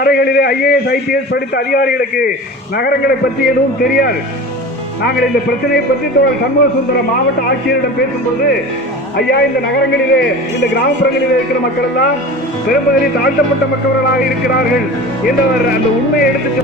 அறைகளிலே IAS IPS படித்த அதிகாரிகளுக்கு நகரங்களை பற்றி எதுவும் தெரியாது. நாங்கள் இந்த பிரச்சனையை பற்றி சண்முக சுந்தரம் மாவட்ட ஆட்சியரிடம் பேசும்போது, ஐயா, இந்த நகரங்களிலே இந்த கிராமப்புறங்களிலே இருக்கிற மக்கள் எல்லாம் பெரும்பகுதி தாழ்த்தப்பட்ட மக்களாக இருக்கிறார்கள் என்றவர் அந்த உண்மையை எடுத்து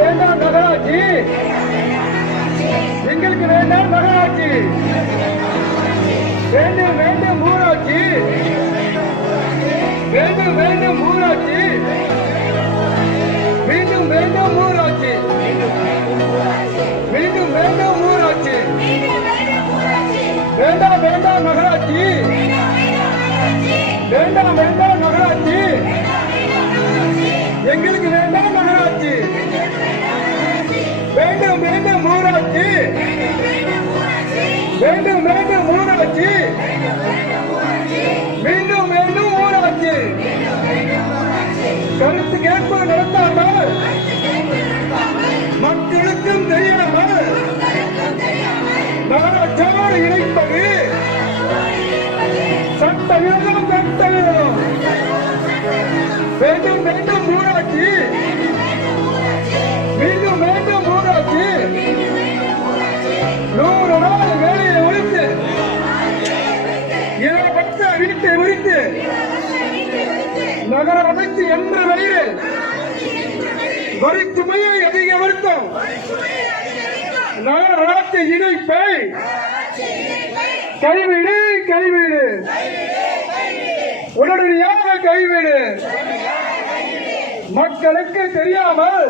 வேண்டாம் நகராட்சி, எங்களுக்கு வேண்டாம் நகராட்சி, வேண்டும் வேண்டும் ஊராட்சி, வேண்டும் வேண்டும் ஊராட்சி, மீண்டும் வேண்டும் ஊராட்சி, மீண்டும் வேண்டும் ஊராட்சி, வேண்டாம் வேண்டாம் நகராட்சி, வேண்டாம் வேண்டாம் நகராட்சி, எங்களுக்கு வேண்டாம் நகராட்சி, வேண்டும் வேண்டும் ஊராட்சி, வேண்டும் வேண்டும் ஊராட்சி, மீண்டும் வேண்டும் ஊராட்சி, கருத்து கேட்பு நடத்தாமல் மக்களுக்கும் தெரியாமல் நகராட்சியோடு இணைப்பது சட்டவிரோதம், சட்டவிரோதம். வேண்டும் வேண்டும் ஊராட்சி, மீண்டும் வேண்டும் ஊராட்சி, 100 நாள் வேலையை ஒழித்து, இலவச வீட்டை ஒழித்து, நகர அமைச்சு என்ற வழியில் வரி சுமையை அதிக வருத்தம், நகராட்சி இணைப்பை கைவிடு, கைவிடு, உடனடியாக கைவிடு. மக்களுக்கு தெரியாமல்